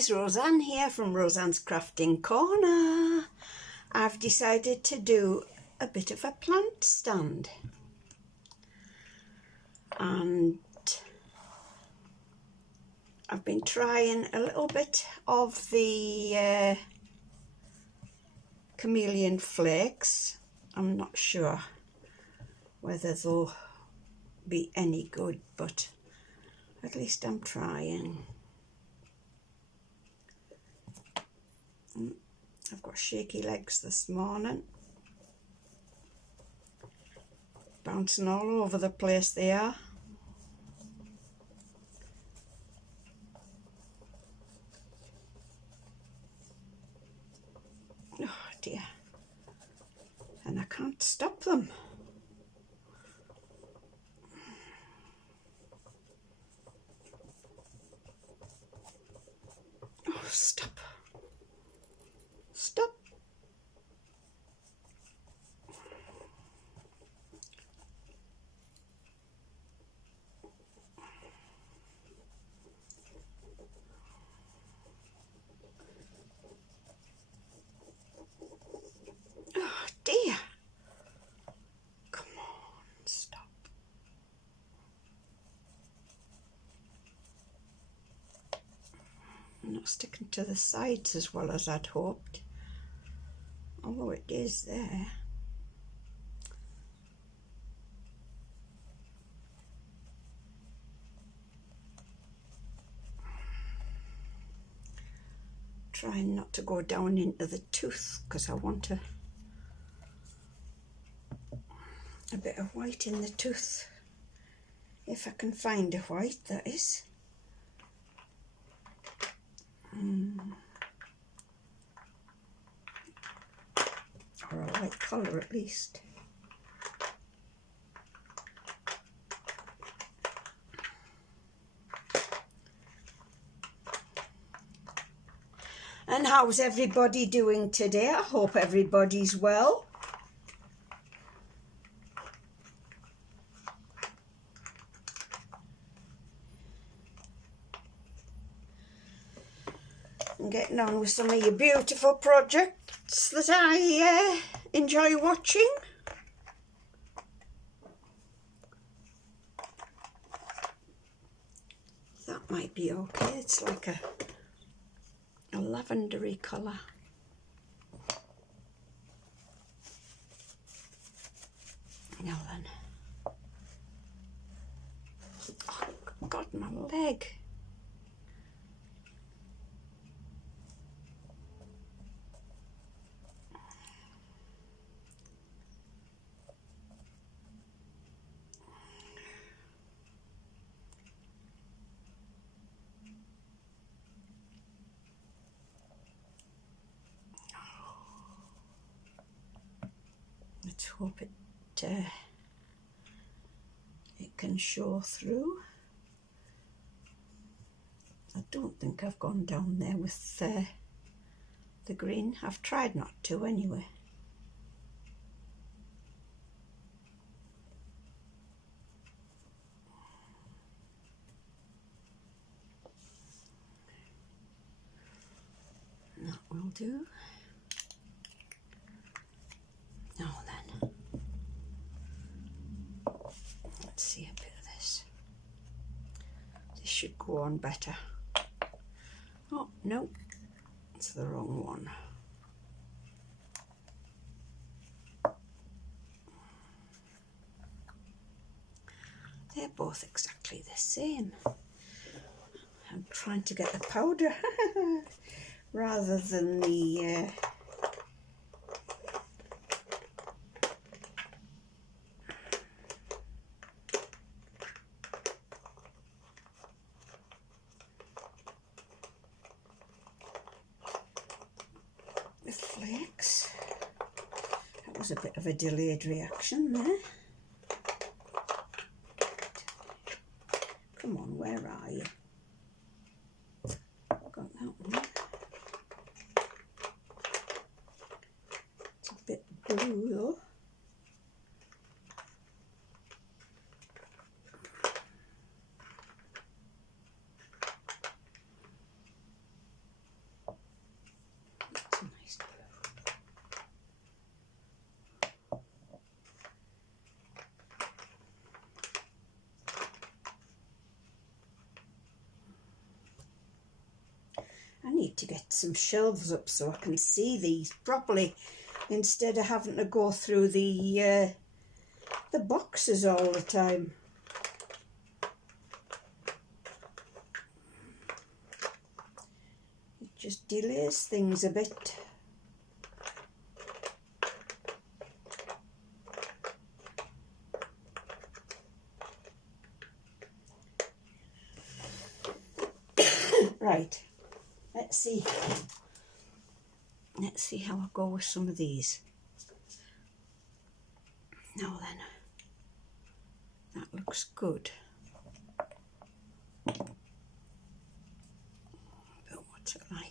guys, Roseanne here from Roseanne's Crafting Corner. I've decided to do a bit of a plant stand, and I've been trying a little bit of the chameleon flakes. I'm not sure whether they'll be any good, but at least I'm trying. I've got shaky legs this morning, bouncing all over the place they are. Oh dear, and I can't stop them. Oh, stop. Stop. Oh dear. Come on, stop. I'm not sticking to the sides as well as I'd hoped, although it is there. Trying not to go down into the tooth because I want a bit of white in the tooth, if I can find a white, that is. Or a white colour at least. And how's everybody doing today? I hope everybody's well. And getting on with some of your beautiful projects that I enjoy watching. That might be okay. It's like a lavendery colour. Now then. Oh God, my leg. Let's hope it can show through. I don't think I've gone down there with the green. I've tried not to anyway. That will do. Now then, let's see a bit of this. This should go on better. Oh, no, it's the wrong one. They're both exactly the same. I'm trying to get the powder rather than the flakes. That was a bit of a delayed reaction there. Come on, where are you? Got that one. It's a bit blue though. to get some shelves up so I can see these properly instead of having to go through the boxes all the time. It just delays things a bit. Right, let's see how I go with some of these. Now then, that looks good. But what's it like?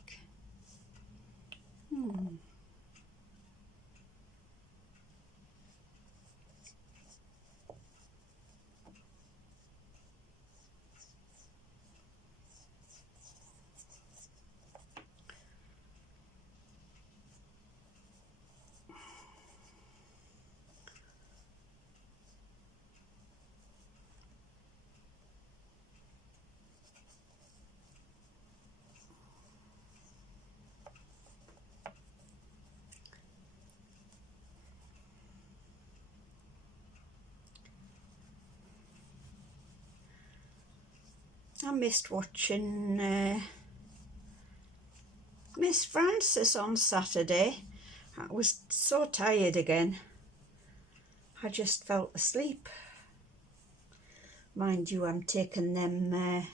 I missed watching Miss Frances on Saturday. I was so tired again. I just fell asleep. Mind you, I'm taking them,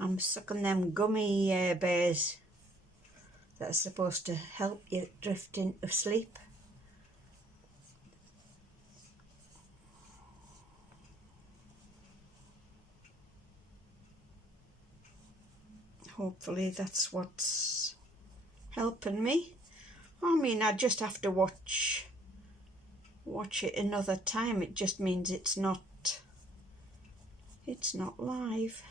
I'm sucking them gummy bears that are supposed to help you drift into sleep. Hopefully that's what's helping me. I mean, I just have to watch it another time. It just means it's not live.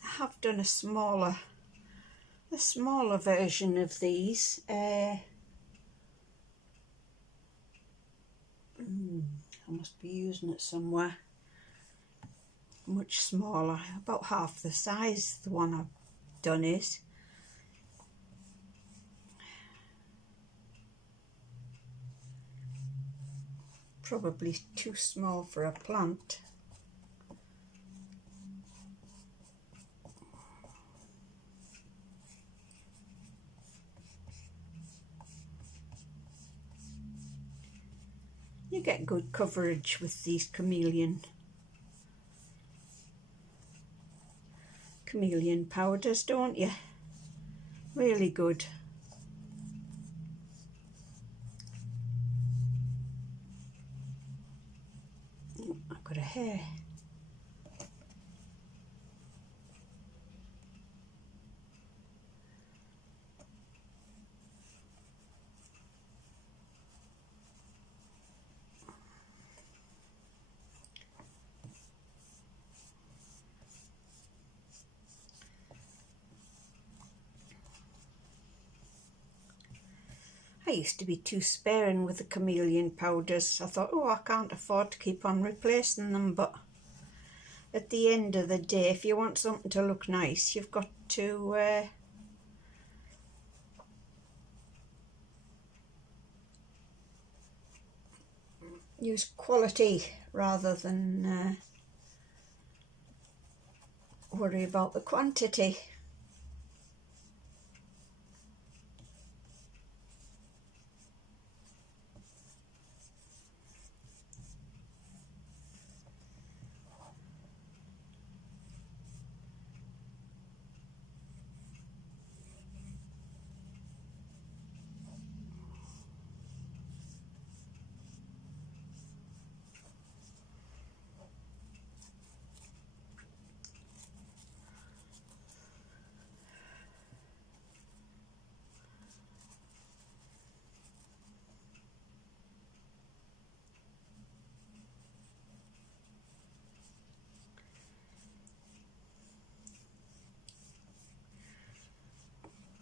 I have done a smaller version of these. I must be using it somewhere. Much smaller, about half the size the one I've done is. Probably too small for a plant. You get good coverage with these chameleon powders, don't you? Really good. I've got a hair. I used to be too sparing with the chameleon powders. I thought, oh, I can't afford to keep on replacing them, but at the end of the day, if you want something to look nice, you've got to use quality rather than worry about the quantity.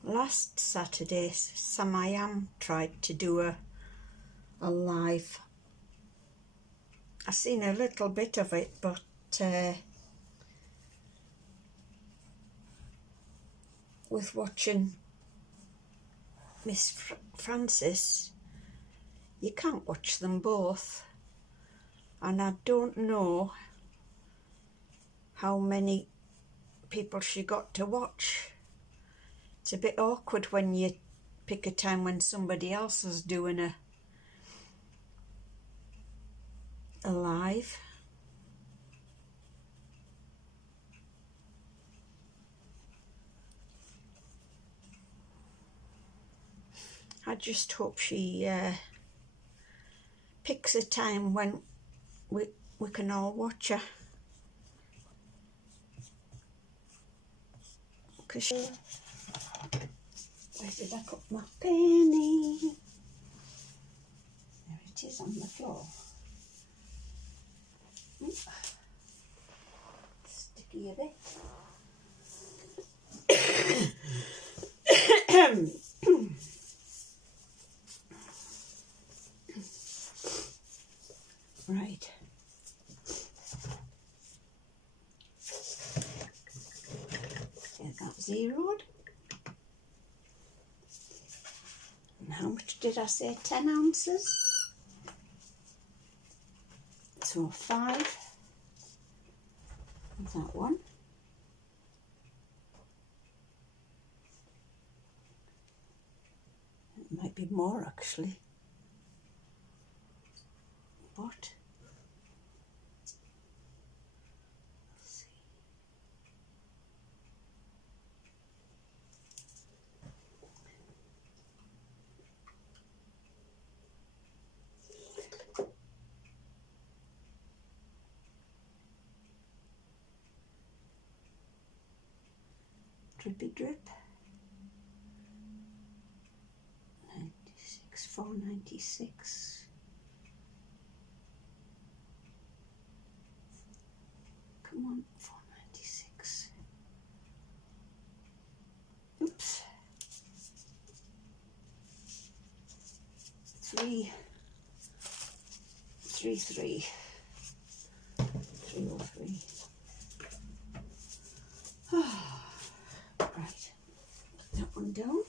last Saturday, Sam I Am tried to do a live. I seen a little bit of it, but with watching Miss Francis, you can't watch them both, and I don't know how many people she got to watch. It's a bit awkward when you pick a time when somebody else is doing a live. I just hope she picks a time when we can all watch her. Cause where did I put my penny? There it is on the floor. Sticky a bit. Right. Get that zeroed. And how much did I say? 10 ounces? So 5 of that one. It might be more actually. But let's see. Drippy drip. 96, 496. Come on, 496. Oops. 3, 3, 3. 303. Right, put that one down.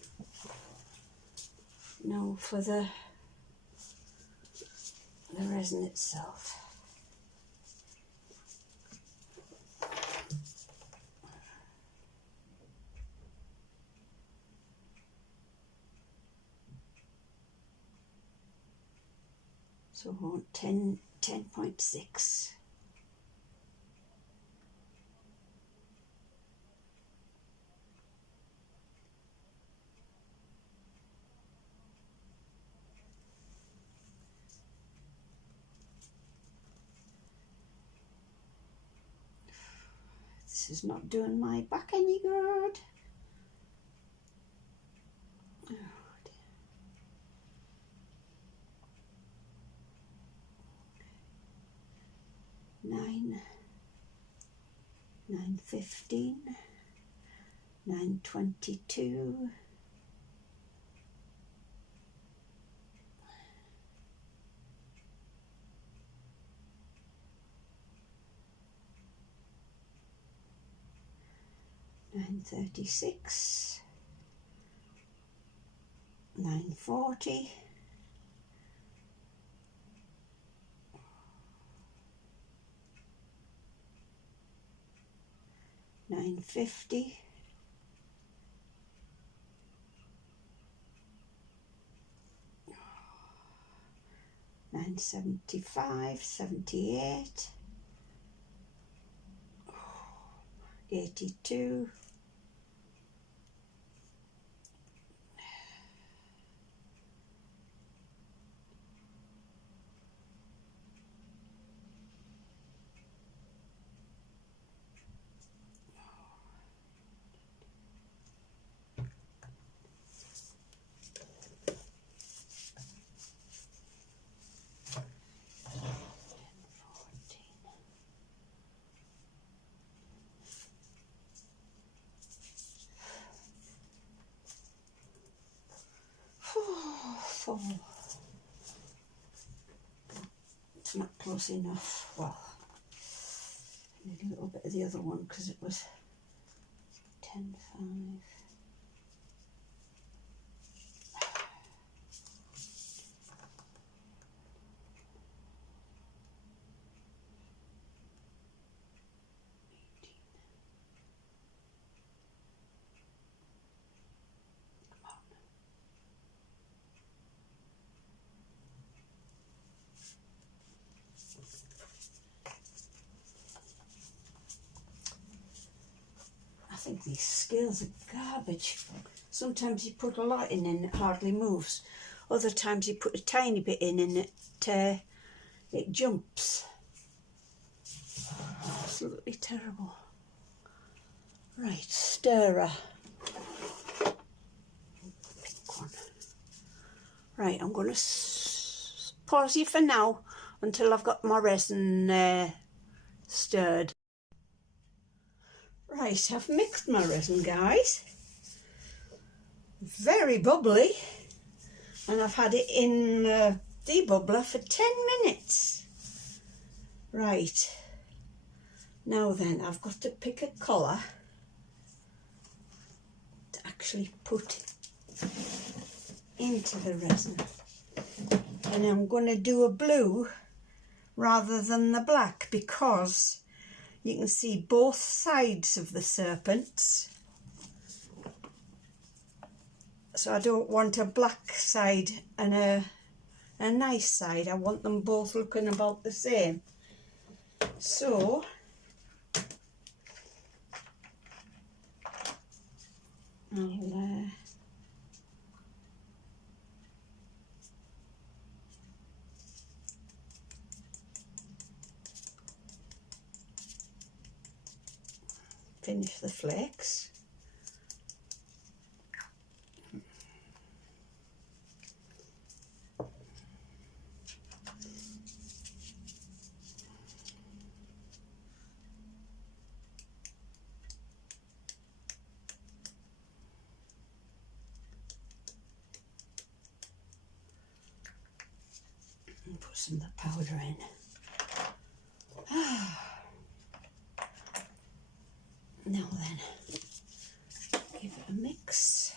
Now for the resin itself. So I want 10.6. This is not doing my back any good. Oh dear. 9:15, 9:22. $9.36, 9:40, 9:50, 9:75, 78, 82. not close enough. Well, I need a little bit of the other one because it was 10.5. I think these scales are garbage. Sometimes you put a lot in and it hardly moves. Other times you put a tiny bit in and it jumps. Absolutely terrible. Right, stirrer. Pink one. Right, I'm going to pause you for now until I've got my resin stirred. Right, I've mixed my resin, guys. Very bubbly, and I've had it in debubbler for 10 minutes. Right, now then, I've got to pick a colour to actually put into the resin, and I'm going to do a blue rather than the black because you can see both sides of the serpents. So I don't want a black side and a nice side. I want them both looking about the same. So I'll finish the flakes. And put some of the powder in. Now then, give it a mix.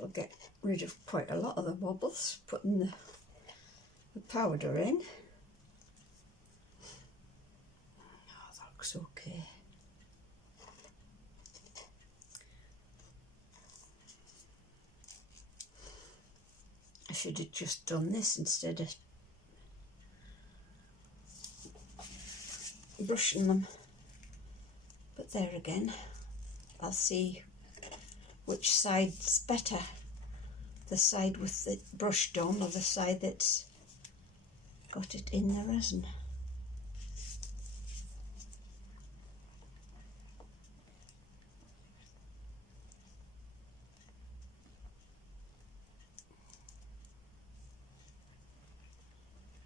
I'll get rid of quite a lot of the bubbles, putting the powder in. Oh, that looks okay. I should have just done this instead of brushing them. But there again, I'll see which side's better. The side with the brush done or the side that's got it in the resin.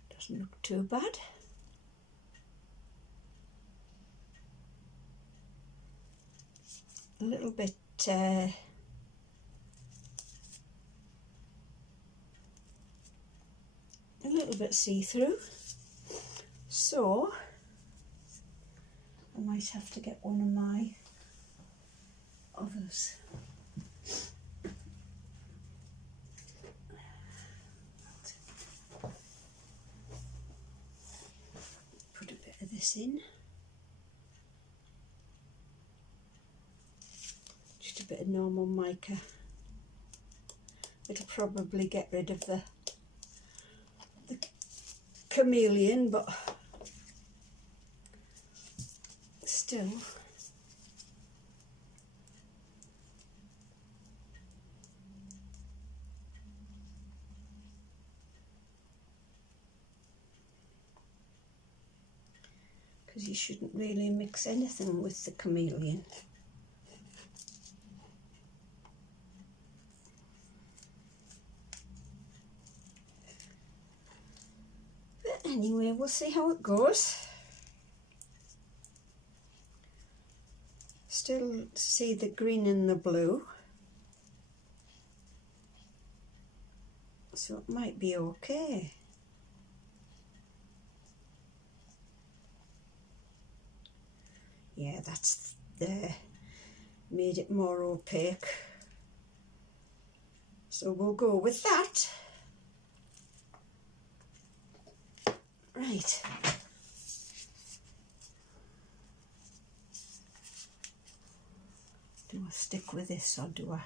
Doesn't look too bad. A little bit see-through, so I might have to get one of my others. Put a bit of this in, just a bit of normal mica. It'll probably get rid of the chameleon, but still. Because you shouldn't really mix anything with the chameleon. Anyway, we'll see how it goes. Still see the green and the blue, so it might be okay. Yeah, that's there. Made it more opaque. So we'll go with that. Right. Do I stick with this or do I?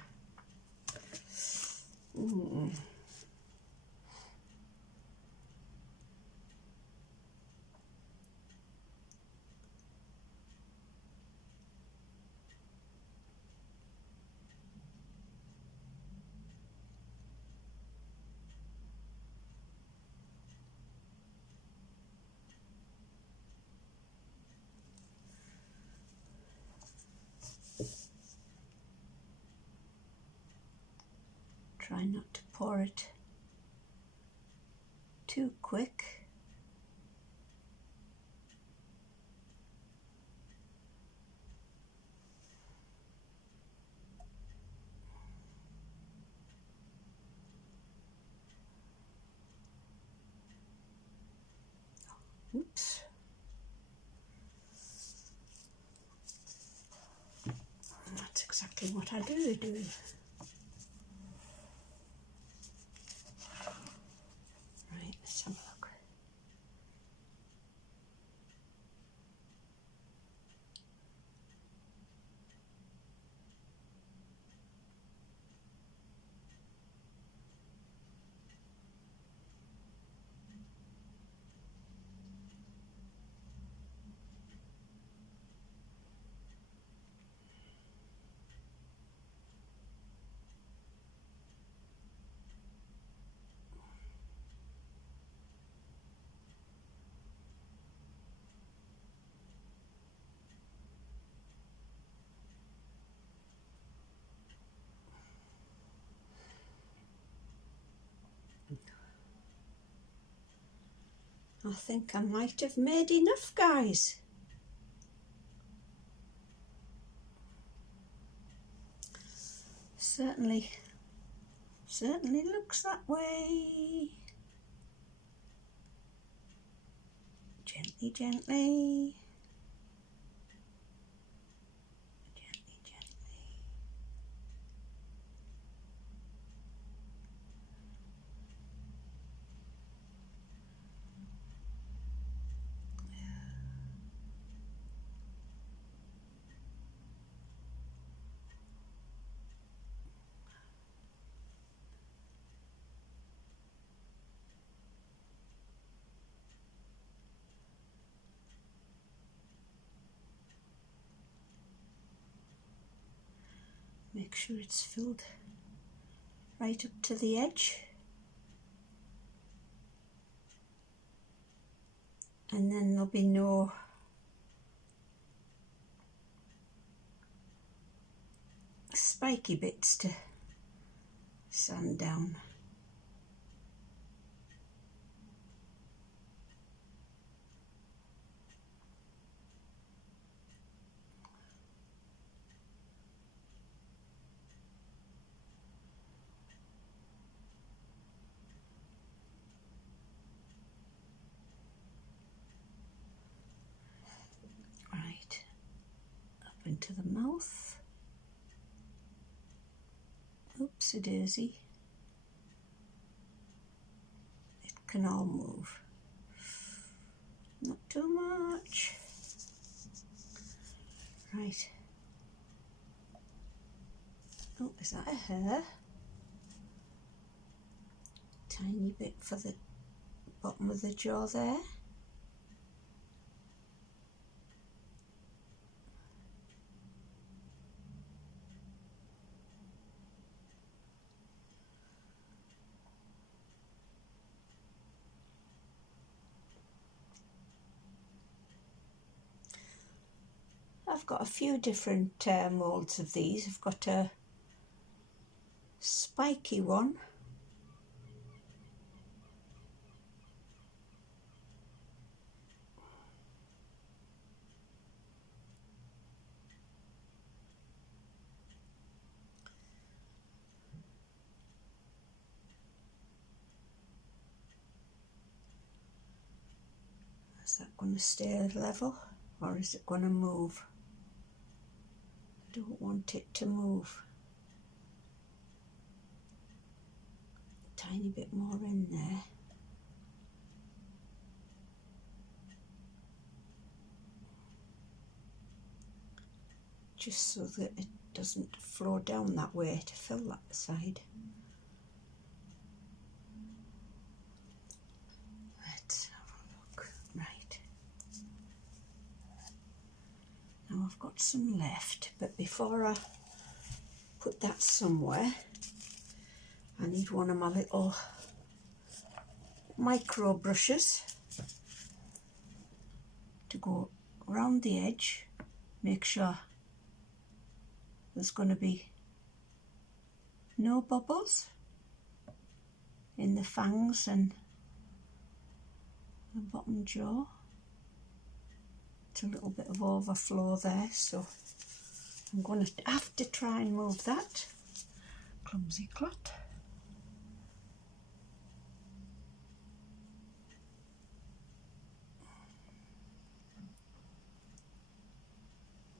Try not to pour it too quick. Oops. That's exactly what I do. Right, let's have a look. I think I might have made enough, guys. Certainly looks that way. Gently, gently. Gently, gently. Make sure it's filled right up to the edge. And then there'll be no spiky bits to sand down. Right, up into the mouth. Oopsie daisy. It can all move. Not too much. Right. Oh, is that a hair? Tiny bit for the bottom of the jaw there. I've got a few different moulds of these. I've got a spiky one, Is that going to stay level or is it going to move? I don't want it to move. A tiny bit more in there. Just so that it doesn't flow down that way to fill that side. Let's have a look. Right. Now I've got some left, but before I put that somewhere, I need one of my little micro brushes to go around the edge, make sure there's going to be no bubbles in the fangs and the bottom jaw. It's a little bit of overflow there, so I'm going to have to try and move that. Clumsy clot.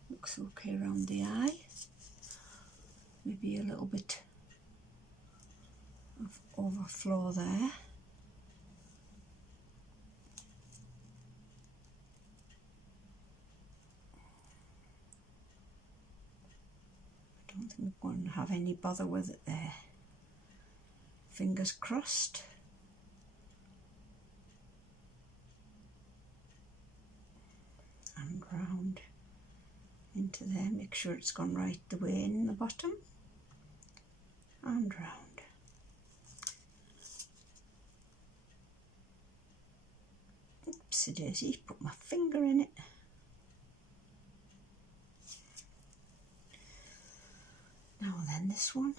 Looks okay around the eye. Maybe a little bit of overflow there. I don't think I'm going to have any bother with it there. Fingers crossed. And round into there, make sure it's gone right the way in the bottom. And round. Oopsie daisy, put my finger in it. Now then, this one.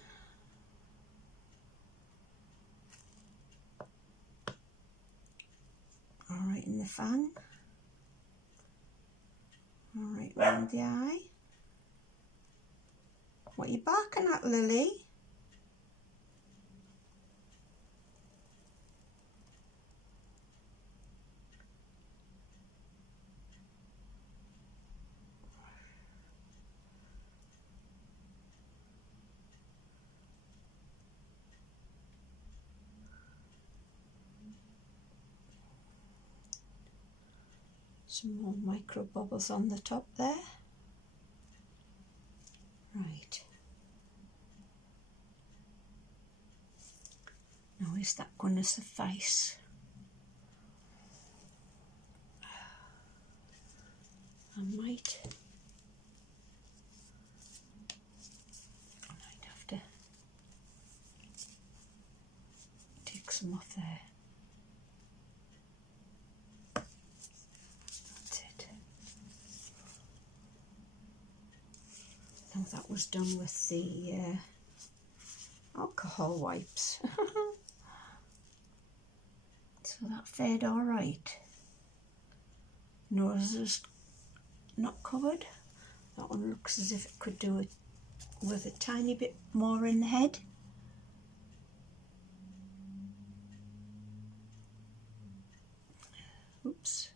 Alright in the fang. Alright round the eye. What are you barking at, Lily? Some more micro bubbles on the top there. Right. Now is that going to suffice? I might have to take some off there. Now that was done with the alcohol wipes. So that fared all right. Nose is not covered. That one looks as if it could do it with a tiny bit more in the head. Oops.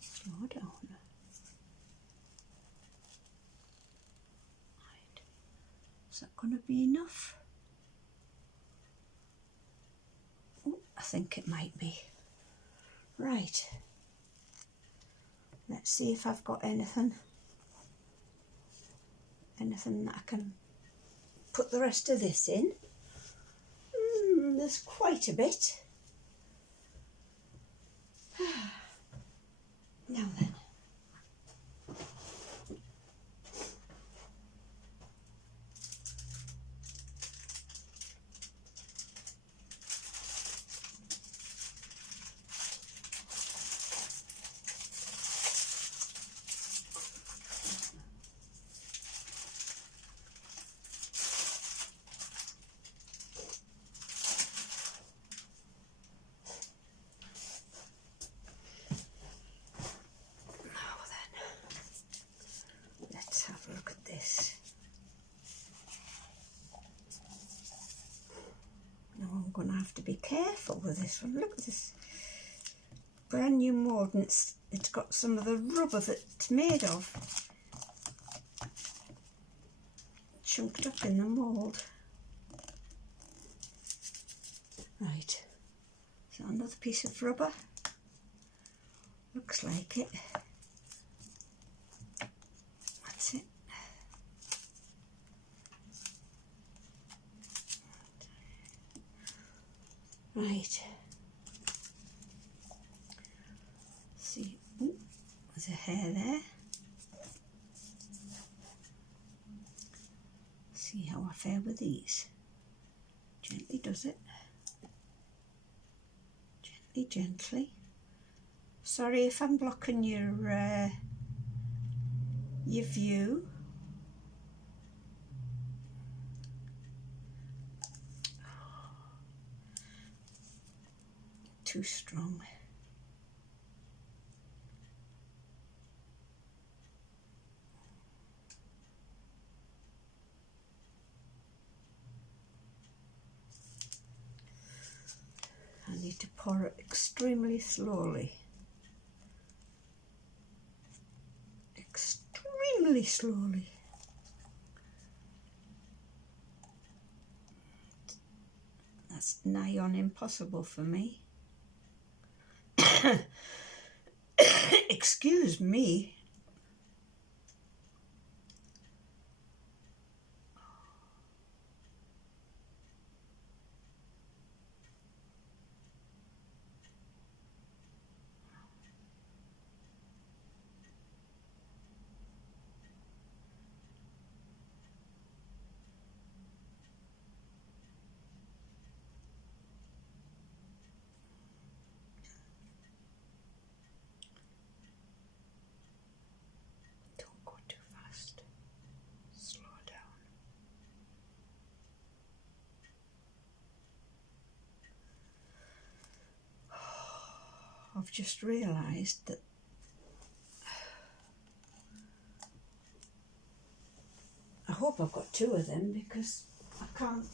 Slow down. Is that going to be enough? Oh, I think it might be. Right. Let's see if I've got anything that I can put the rest of this in. There's quite a bit. Now then. Going to have to be careful with this one. Look at this. brand new mould, and it's got some of the rubber that it's made of chunked up in the mould. Right, so another piece of rubber, looks like it. That's it. Right, see, ooh, there's a hair there. See how I fare with these. Gently does it. Gently, gently. Sorry if I'm blocking your view. Too strong. I need to pour it extremely slowly. Extremely slowly. That's nigh on impossible for me. Excuse me. I've just realised that I hope I've got two of them, because I can't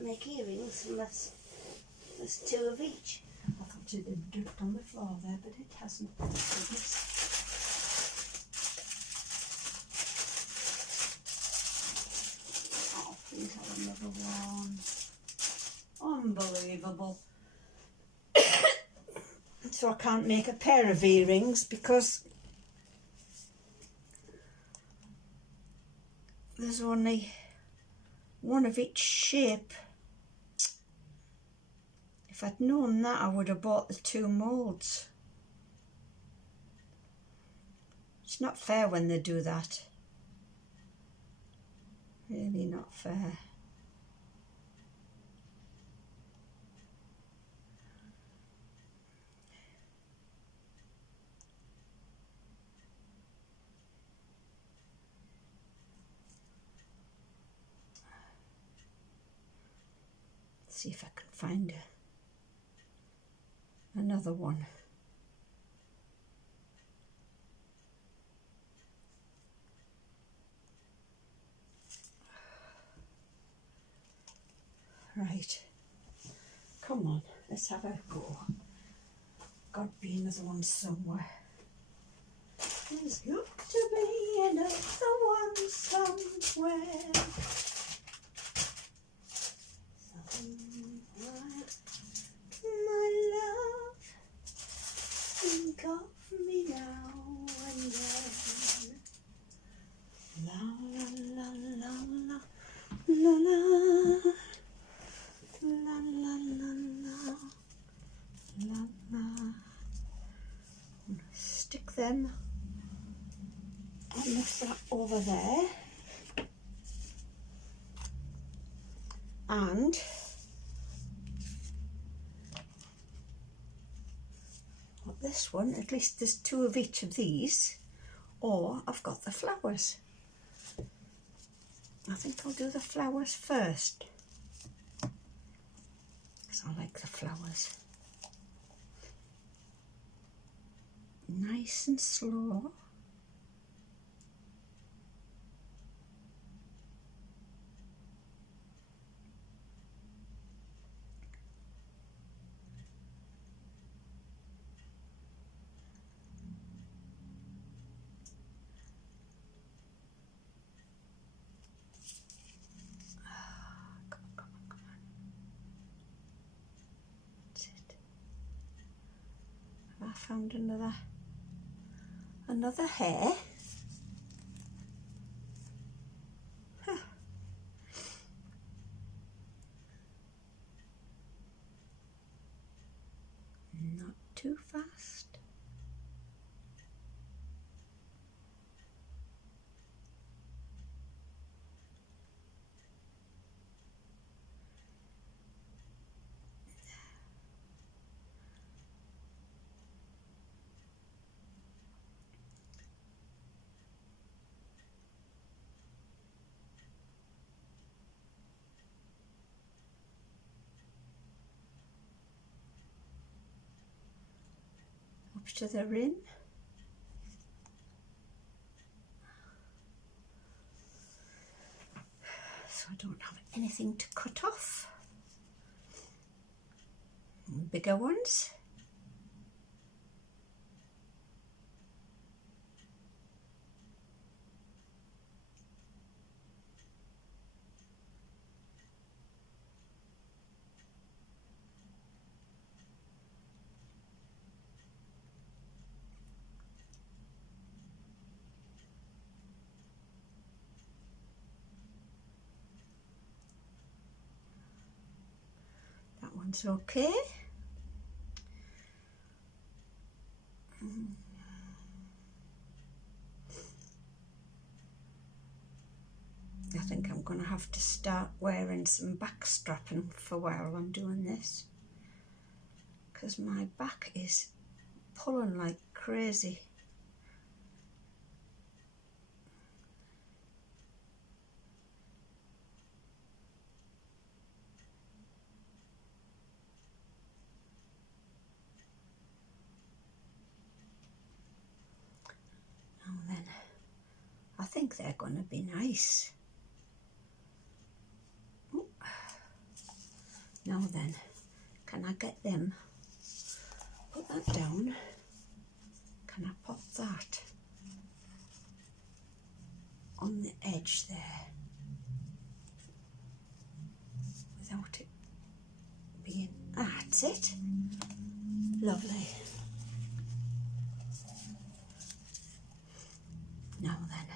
make earrings unless there's two of each. I thought it had dripped on the floor there, but it hasn't. Oh, please have another one. Unbelievable. So I can't make a pair of earrings because there's only one of each shape. If I'd known that, I would have bought the two moulds. It's not fair when they do that. Really not fair. See if I can find another one. Right, come on, let's have a go. Got to be another one somewhere. There's got to be another one somewhere. My love, think of me now and then. La la la la la la la la la la la la. Stick them on the flat over there, and this one, at least there's two of each of these, or I've got the flowers. I think I'll do the flowers first, because I like the flowers. Nice and slow. found another hair. Not too fast. Up to the rim. So I don't have anything to cut off. Bigger ones. That one's okay. I think I'm going to have to start wearing some back strapping for while I'm doing this, because my back is pulling like crazy. Now then, I think they're going to be nice. Ooh. Now then, can I get them? Put that down. Can I pop that on the edge there without it being... Ah, that's it. Lovely. Now then.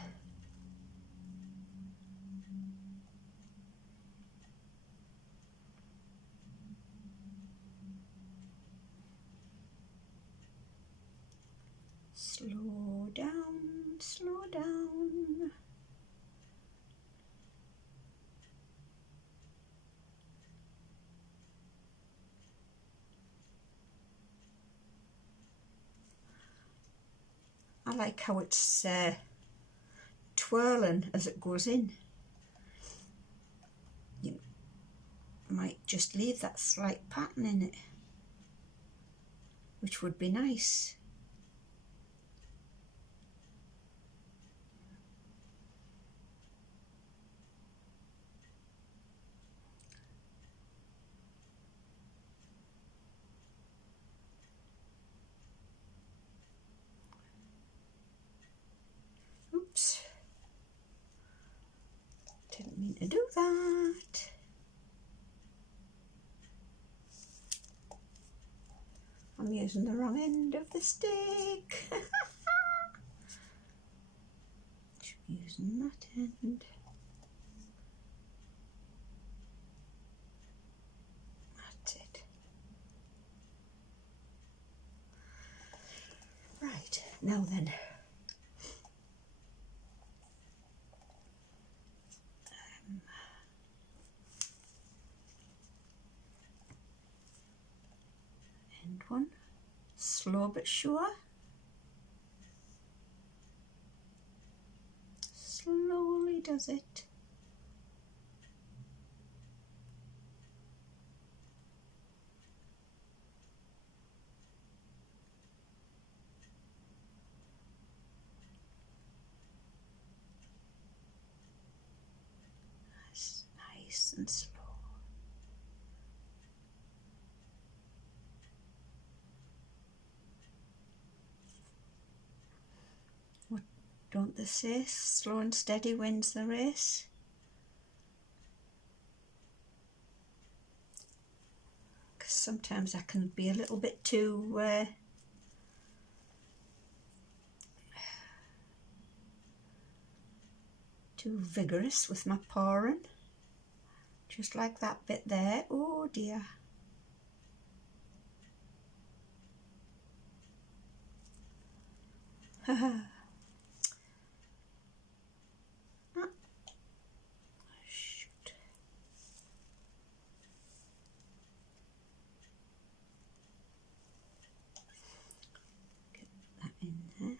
Slow down, slow down. I like how it's twirling as it goes in. You might just leave that slight pattern in it, which would be nice. Oops, didn't mean to do that. I'm using the wrong end of the stick. Should be using that end. That's it. Right, now then. End one. Slow but sure. Slowly does it. Nice and slow. What don't they say? Slow and steady wins the race. Because sometimes I can be a little bit too too vigorous with my pouring. Just like that bit there. Oh dear. Shoot. Get that in there.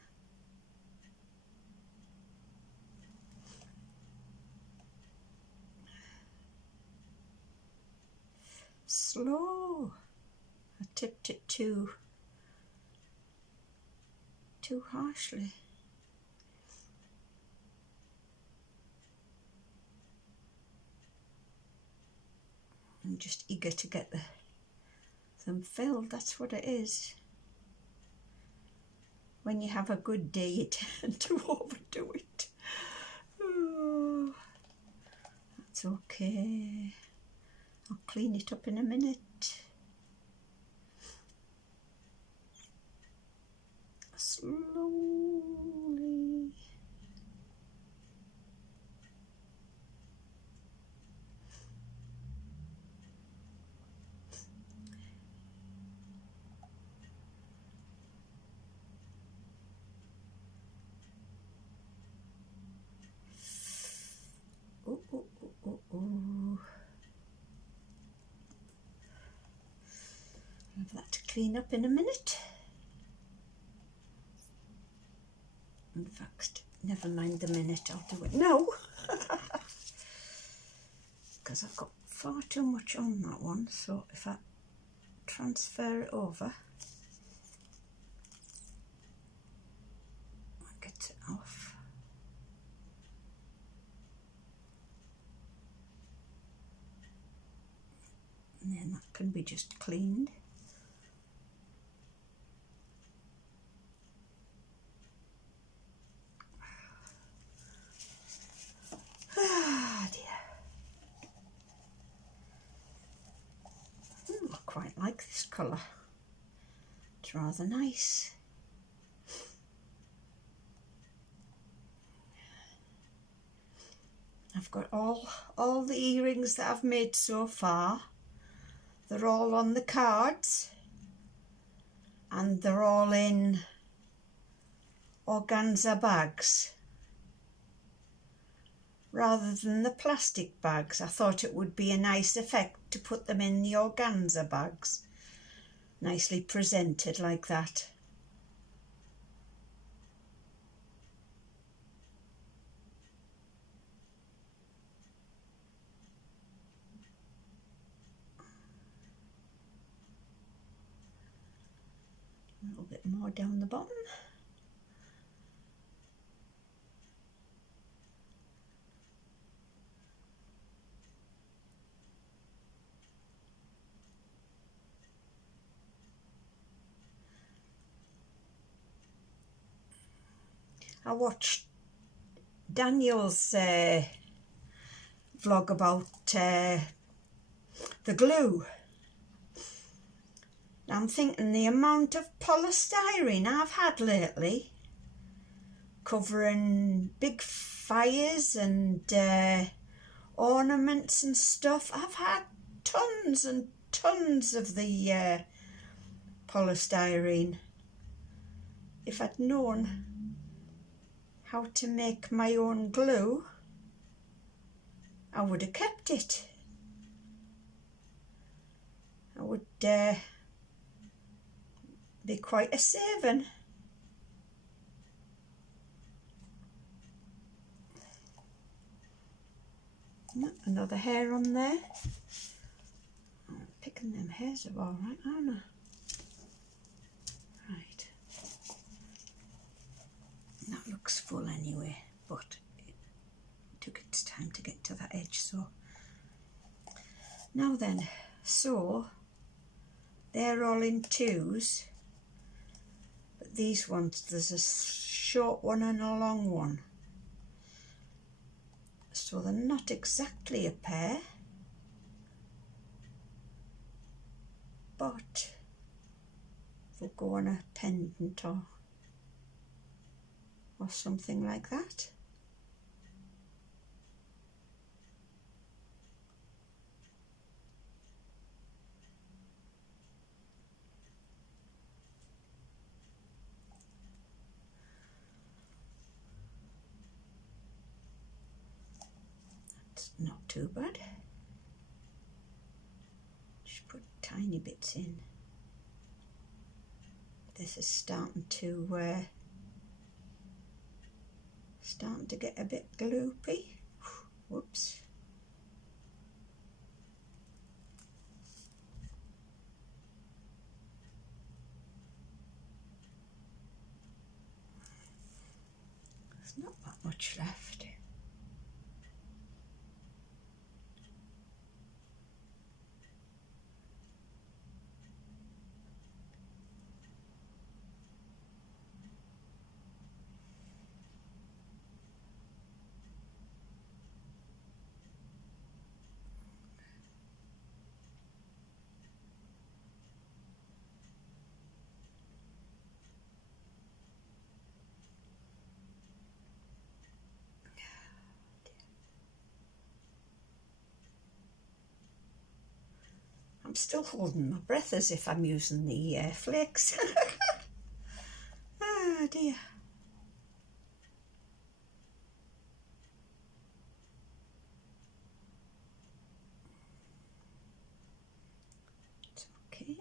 Slow. I tipped it too harshly. I'm just eager to get them filled. That's what it is. When you have a good day, you tend to overdo it. Oh, that's okay. I'll clean it up in a minute. Slowly. Oh, oh, oh, oh, oh. I'll have that to clean up in a minute. In fact, never mind the minute, I'll do it now. Because I've got far too much on that one, so if I transfer it over, I'll get it off. And then that can be just cleaned. Ah dear. I quite like this colour. It's rather nice. I've got all the earrings that I've made so far. They're all on the cards and they're all in organza bags rather than the plastic bags. I thought it would be a nice effect to put them in the organza bags, nicely presented like that. A little bit more down the bottom. I watched Daniel's vlog about the glue. I'm thinking the amount of polystyrene I've had lately, covering big fires and ornaments and stuff. I've had tons and tons of the polystyrene. If I'd known how to make my own glue, I would have kept it. I would be quite a saving. Another hair on there. I'm picking them hairs up all right, aren't I? Right. That looks full anyway, but it took its time to get to that edge. So now then, so they're all in twos, but these ones, there's a short one and a long one, so they're not exactly a pair, but they'll go on a pendant or something like that. not too bad. Just put tiny bits in. This is starting to get a bit gloopy. Whoops. There's not that much left. I'm still holding my breath as if I'm using the flakes. Oh dear. It's okay.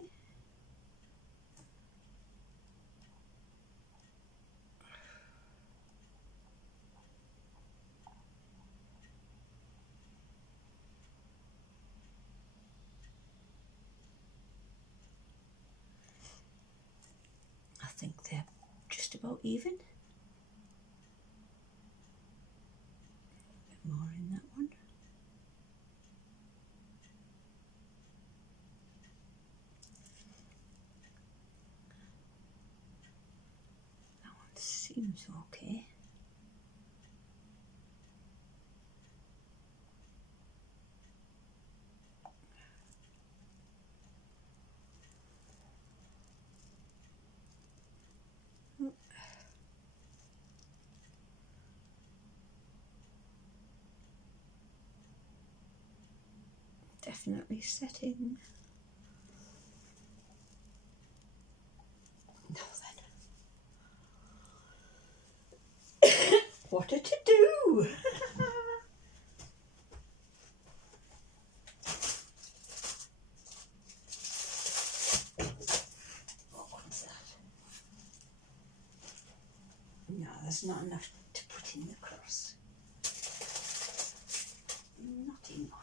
I think they're just about even. A bit more in that one. That one seems okay. Definitely setting. Now then. What a to-do! What's that? No, there's not enough to put in the cross. Not enough.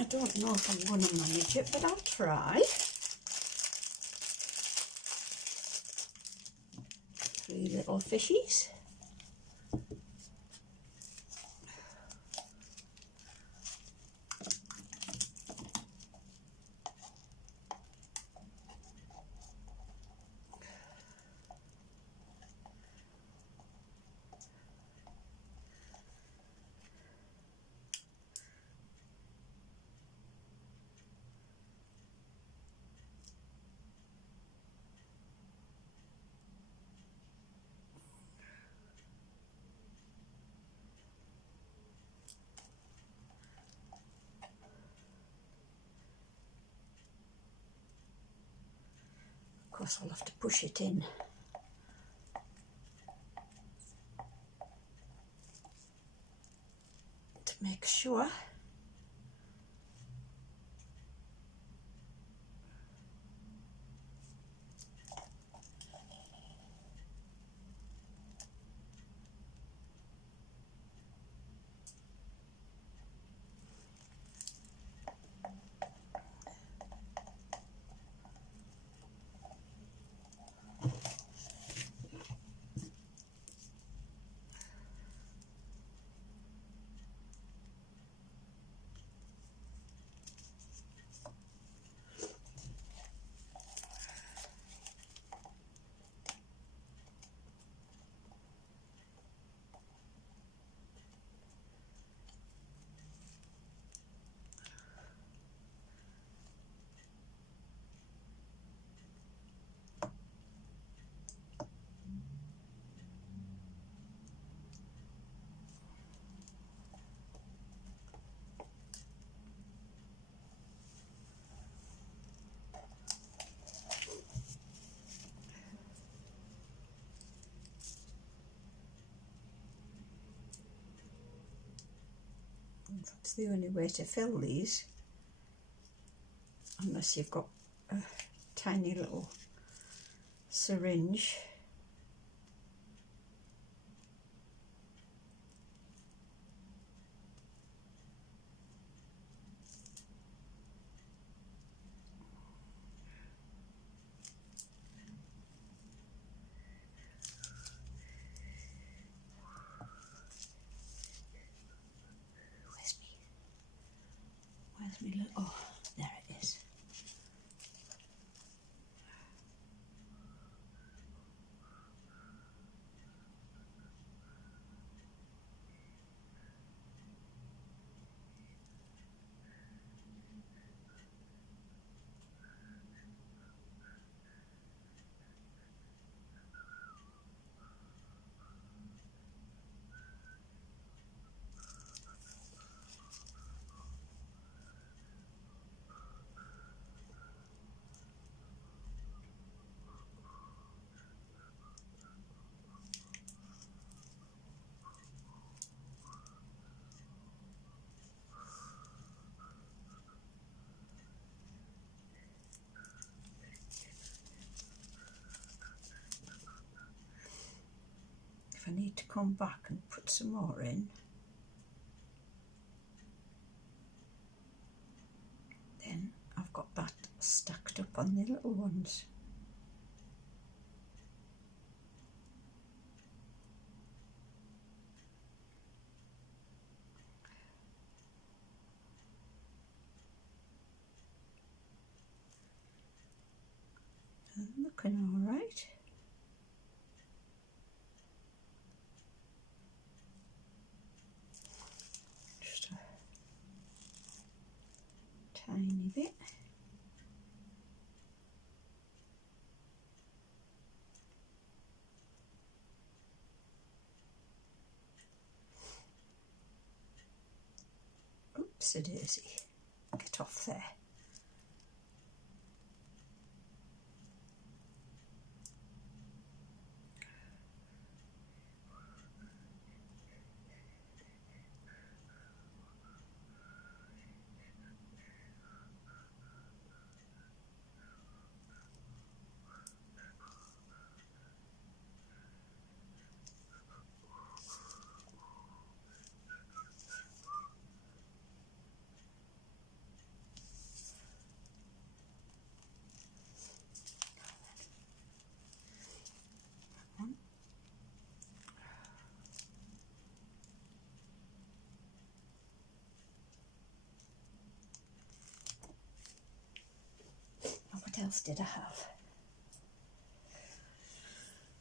I don't know if I'm going to manage it, but I'll try. 3 little fishies. Of course, I'll have to push it in. To make sure. That's the only way to fill these, unless you've got a tiny little syringe. Where's me little, oh, there it is. I need to come back and put some more in, then I've got that stacked up on the little ones. Looking all right. Just a tiny bit. Oopsie daisy. Get off there. What else did I have?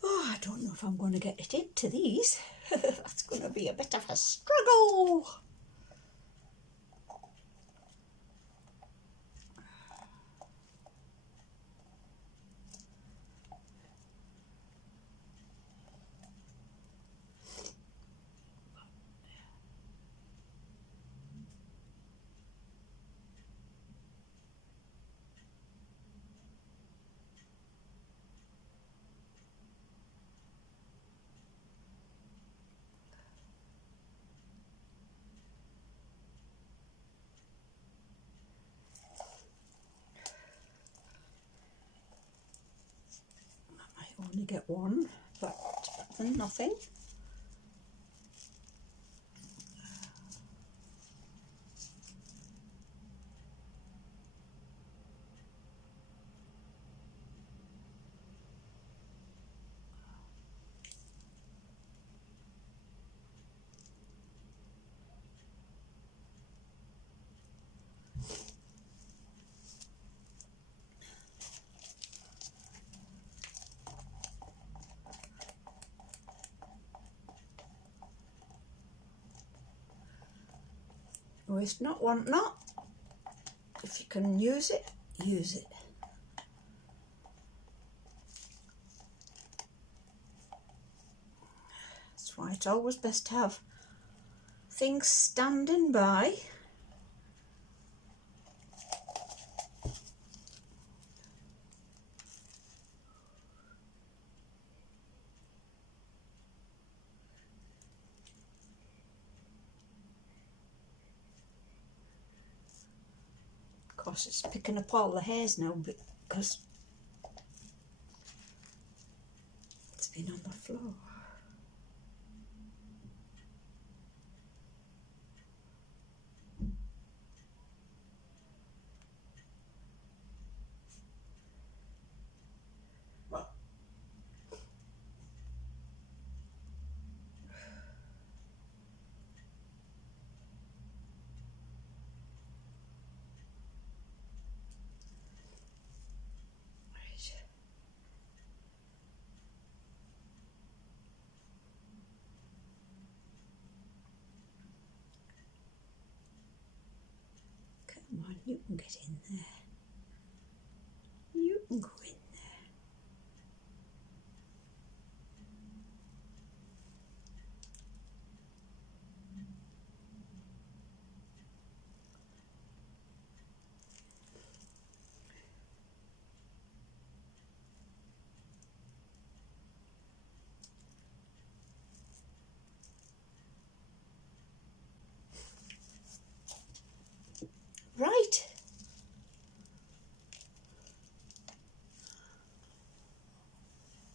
Oh, I don't know if I'm going to get it into these. That's going to be a bit of a struggle. Only get one, but better than nothing. Waste not, want not. If you can use it, use it. That's why it's always best to have things standing by. Of course it's picking up all the hairs now because it's been on the floor. Come on, you can get in there. You can go in there. Right.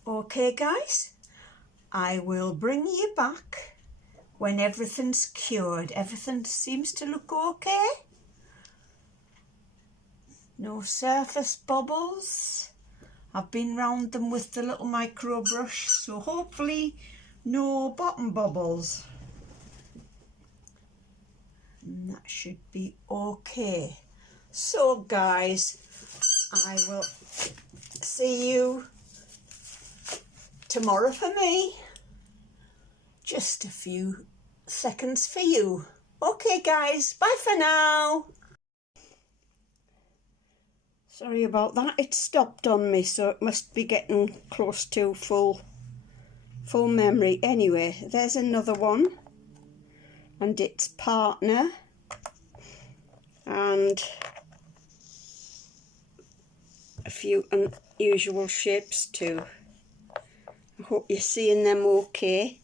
Okay, guys, I will bring you back when everything's cured. Everything seems to look okay. No surface bubbles. I've been round them with the little micro brush, so hopefully no bottom bubbles. And that should be okay. So guys, I will see you tomorrow for me. Just a few seconds for you. Okay guys, bye for now. Sorry about that, it stopped on me, so it must be getting close to full memory. Anyway, there's another one, and its partner, and a few unusual shapes too. I hope you're seeing them okay.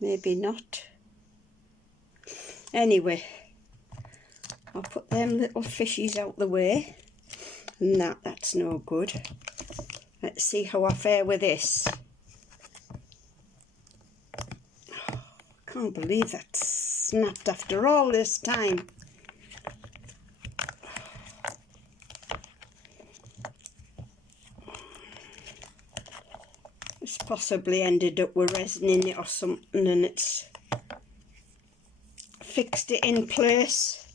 Maybe not. Anyway, I'll put them little fishies out the way, and that's no good. Let's see how I fare with this. Oh, I can't believe that snapped after all this time. It's possibly ended up with resin in it or something, and it's fixed it in place,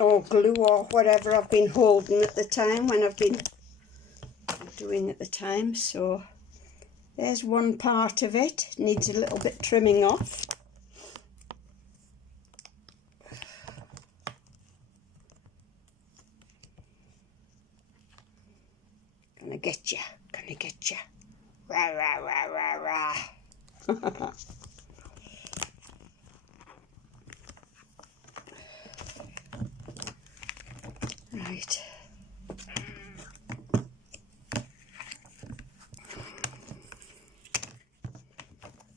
or glue or whatever I've been holding at the time when I've been doing at the time. So there's one part of it, needs a little bit trimming off. Gonna get you, gonna get you. Rah, rah, rah, rah, rah. Right.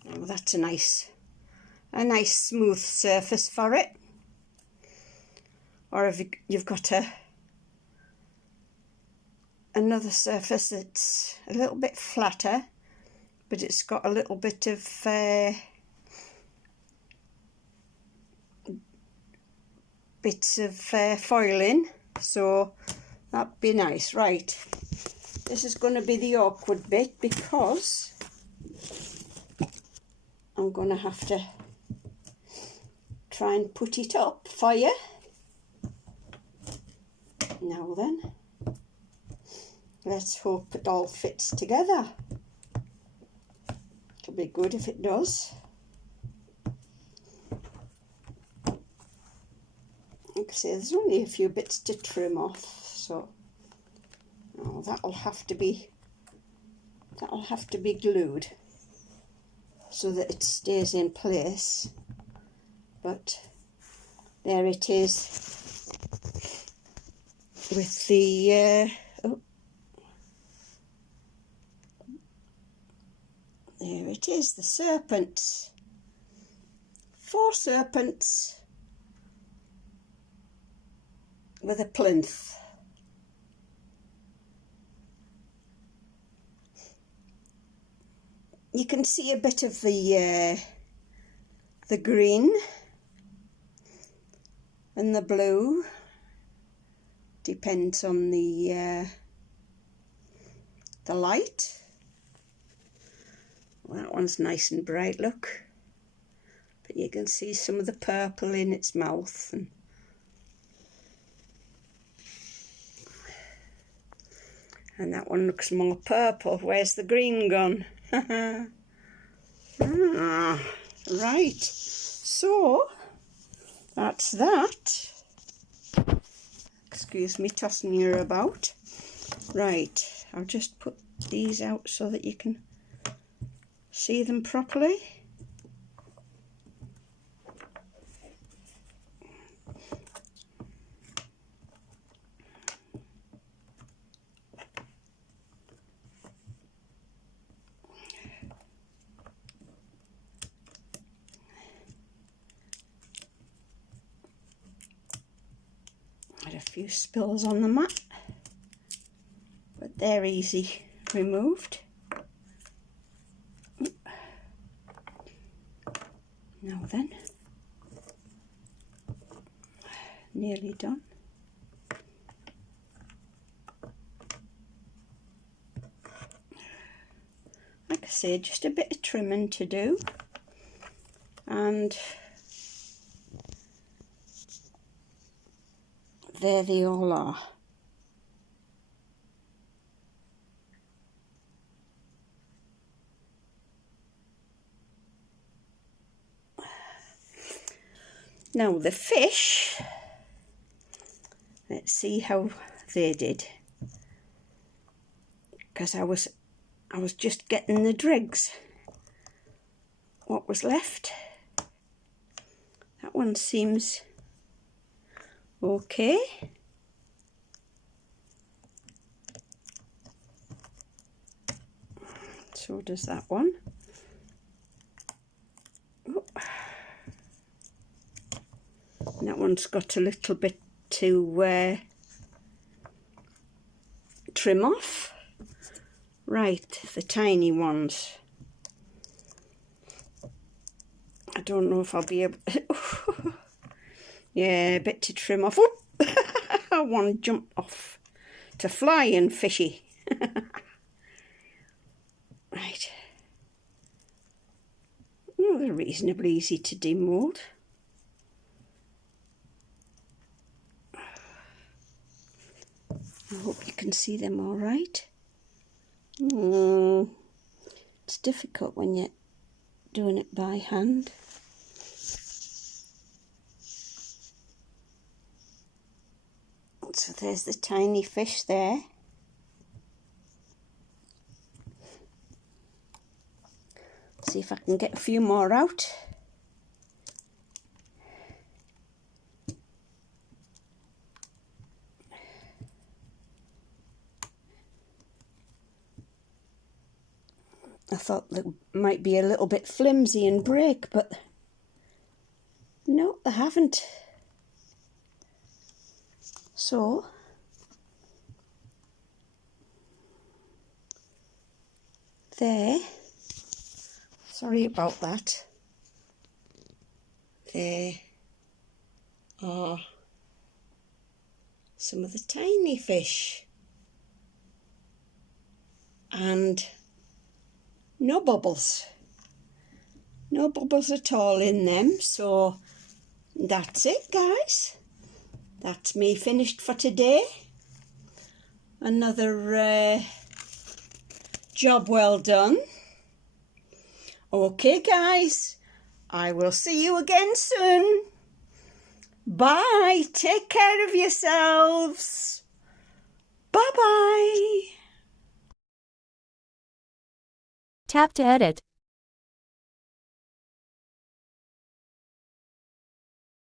Oh, that's a nice smooth surface for it. Or if you've got another surface that's a little bit flatter, but it's got a little bit of bits of foiling, so that'd be nice. Right, this is going to be the awkward bit, because I'm going to have to try and put it up for you. Now then, let's hope it all fits together. It'll be good if it does. Like I say, there's only a few bits to trim off, so that'll have to be glued so that it stays in place. But there it is with the there it is, the Serpant 4 serpents with a plinth. You can see a bit of the green and the blue, depends on the light. Well, that one's nice and bright, look, but you can see some of the purple in its mouth, and that one looks more purple. Where's the green gone? Right, so that's that. Excuse me tossing you about. Right, I'll just put these out so that you can see them properly. Had a few spills on the mat, but they're easy removed. Now then, nearly done. Like I say, just a bit of trimming to do, and there they all are. Now the fish, let's see how they did, because I was just getting the dregs, what was left. That one seems okay. So does that one. Oh. And that one's got a little bit to trim off. Right, the tiny ones. I don't know if I'll be able yeah, a bit to trim off. Oh, one jumped off to flying fishy. Right. Oh, they're reasonably easy to demould. I hope you can see them all right. It's difficult when you're doing it by hand. So there's the tiny fish there. See if I can get a few more out. I thought they might be a little bit flimsy and break, but no, they haven't. So there, sorry about that, there are some of the tiny fish, and no bubbles at all in them. So that's it, guys. That's me finished for today. Another job well done. Okay, guys, I will see you again soon. Bye. Take care of yourselves. Bye-bye. Tap to edit.